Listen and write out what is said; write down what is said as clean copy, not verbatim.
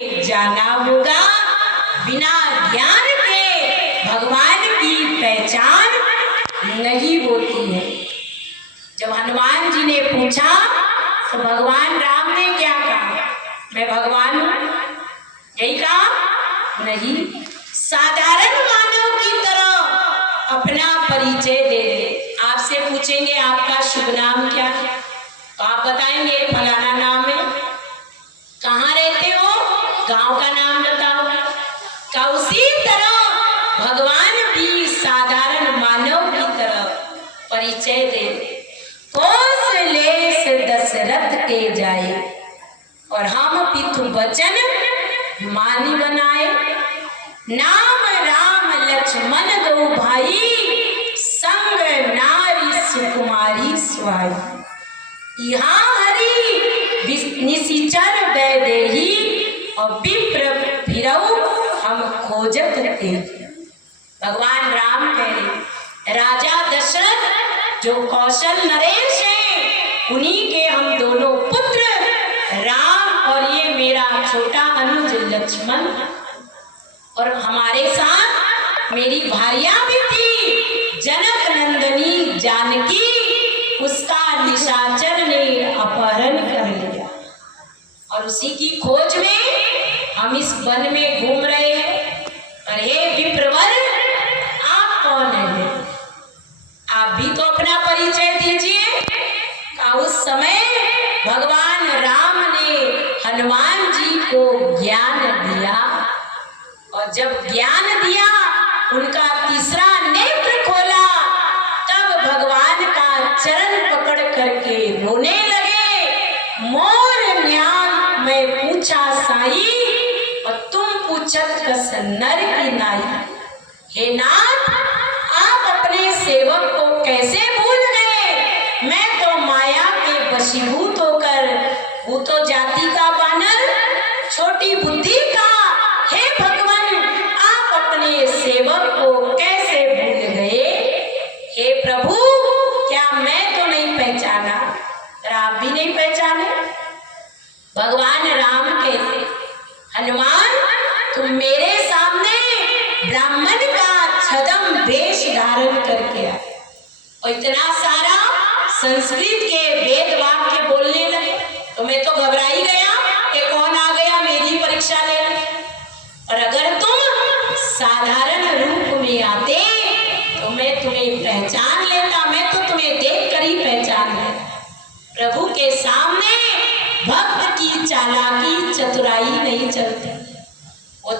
जाना होगा, बिना ज्ञान के भगवान की पहचान नहीं होती है। जब हनुमान जी ने पूछा तो भगवान राम ने क्या कहा? मैं भगवान हूं, यही कहा? नहीं, साधारण मानव की तरह अपना परिचय दे दे। आपसे पूछेंगे आपका शुभ नाम क्या है, तो आप बताएंगे फलाना नाम है। कहाँ रहते हो? गांव का नाम बताओ। का उसी तरह भगवान भी साधारण मानव की तरह परिचय दे। कौशलेश दशरथ के जाए और हम पितु वचन मानी बनाए। नाम राम लक्ष्मण दो भाई, संग नारी सुकुमारी सुहाई। यहाँ हरि निशिचर वैदेही और विप्र भिरऊ हम खोजत थे। भगवान राम कह रहे, राजा दशरथ जो कौशल नरेश हैं, उन्हीं के हम दोनों पुत्र राम और ये मेरा छोटा अनुज लक्ष्मण, और हमारे साथ मेरी भार्या भी थी जनक नंदनी जानकी। उसका निशाचर ने अपहरण कर लिया और उसी की खोज में हम इस वन में घूम रहे हैं। और हे विप्रवर, आप कौन हैं? आप भी तो अपना परिचय दीजिए। उस समय भगवान राम ने हनुमान जी को ज्ञान दिया, और जब ज्ञान दिया, उनका तीसरा नेत्र खोला, तब भगवान का चरण पकड़ करके रोने लगे। मोर न्याय मैं पूछा साई, और तुम पूछत कस नर की नाई। हे नाथ, आप अपने सेवक को कैसे भूल गए? मैं तो माया के वशीभूत होकर, वो तो जाति का बानर, छोटी बुद्धि का। हे भगवान, आप अपने सेवक को कैसे भूल गए? हे प्रभु, क्या मैं तो नहीं पहचाना और आप भी नहीं पहचाने? भगवान राम कहते, हनुमान, तुम मेरे सामने ब्राह्मण का छद्म वेश धारण करके आए और इतना सारा संस्कृत के वेद वाक्य बोलने लगे। तो मैं तो घबरा ही गया कि कौन आ गया मेरी परीक्षा लेने। और अगर तुम साधारण रूप में आते तो मैं तुम्हें पहचान लेता। मैं तो तुम्हें देख कर ही पहचान लेता। प्रभु के सामने भक्त की चालाकी चतुराई नहीं चलती।